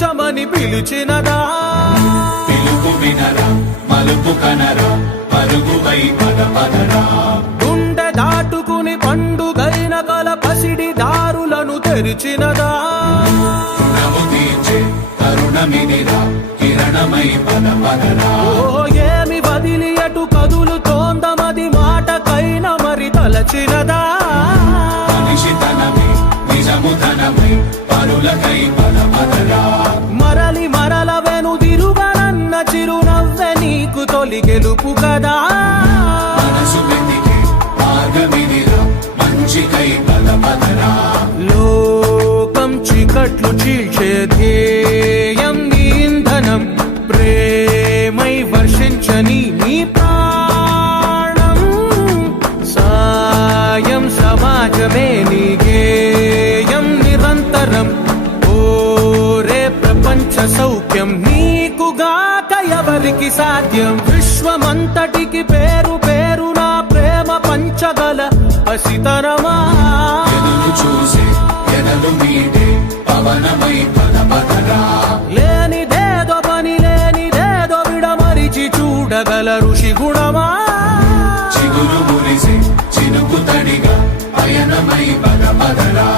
కూర్చమని పిలిచినదా పిలుపు వినరా మలుపు కనరా పరుగువై పద పదరా గుండె దాటుకుని పండుగైన కల పసిడి దారులను తెరిచినదా రుణము తీర్చే కరుణమిదిరా కిరణమై పద పదరా ఓ ఏమి వదిలి అటు కదులుతోందమది మాటకైన మరి తలచినదా మనిషి తనమే నిజము తనమై పరులకై పద పదరా మరలి మరల వెనుదిరుగనన్న చిరునవ్వె నీకు తొలి గెలుపు కదా మనసు వెతికే మార్గమిదిరా మంచికై పద పదరా లోకం చీకట్లు చీల్చే ధ్యేయం నీ ఇంధనం ప్రేమై వర్షించని నీ ప్రాణం సాయం సమాజమే నీ గేయం నిరంతరం ఓరే ప్రపంచ సౌఖ్యం నీకుగాక ఎవరికి సాధ్యం విశ్వమంతటికి పేరు పేరు నా ప్రేమ పంచగల పసితరమా ఎదురు చూసే ఎదలు మీటే పవనమై పద పదరా లేనిదేదో పని లేనిదేదో విడమరిచి చూడగల ఋషి గుణమా చిగురు మురిసే చినుకు తడిగా పయనమై పద పదరా